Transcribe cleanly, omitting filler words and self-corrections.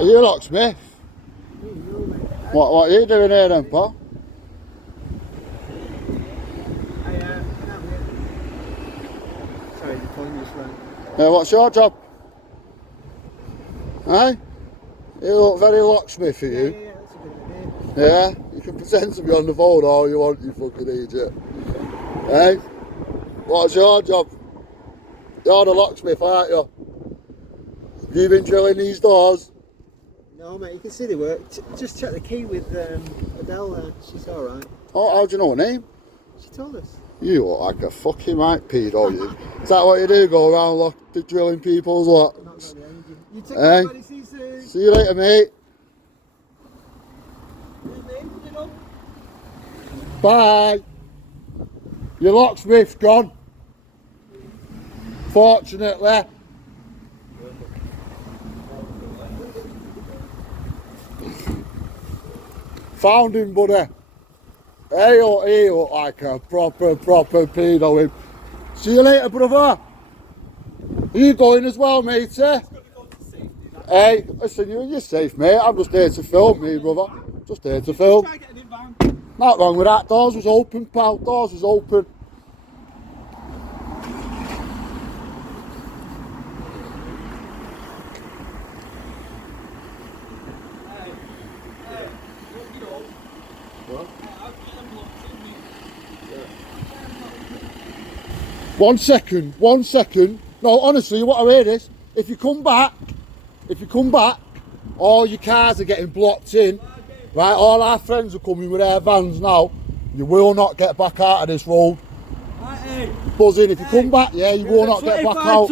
Are you a locksmith? What are you doing here then, pal? Sorry, the phone just rang. Yeah, what's your job? Eh? You look very locksmith, are you? Yeah, that's a good idea. Yeah? You can pretend to be on the phone all you want, you fucking idiot. Eh? What's your job? You're the locksmith, aren't you? Have you been drilling these doors? No, mate, you can see they work. Just check the key with Adele there. She's alright. Oh, how do you know her name? She told us. You look like a fucking right pedo, you. Is that what you do? Go around drilling people's Not locks? got the energy. You take Eh? care, buddy. See you soon. See you later, mate. Bye. Your locksmith's gone. Fortunately. Found him, buddy. He look like a proper pedo, him. See you later, brother. Are you going as well, matey? Hey, listen, you're safe, mate. I'm just here to film, me, brother. Just here to film. Not wrong with that. Doors was open, pal. Doors was open. One second. No, honestly, what I hear is, if you come back, all your cars are getting blocked in. Right, all our friends are coming with their vans now. You will not get back out of this road. Buzzing, if you come back, yeah, you will not get back out.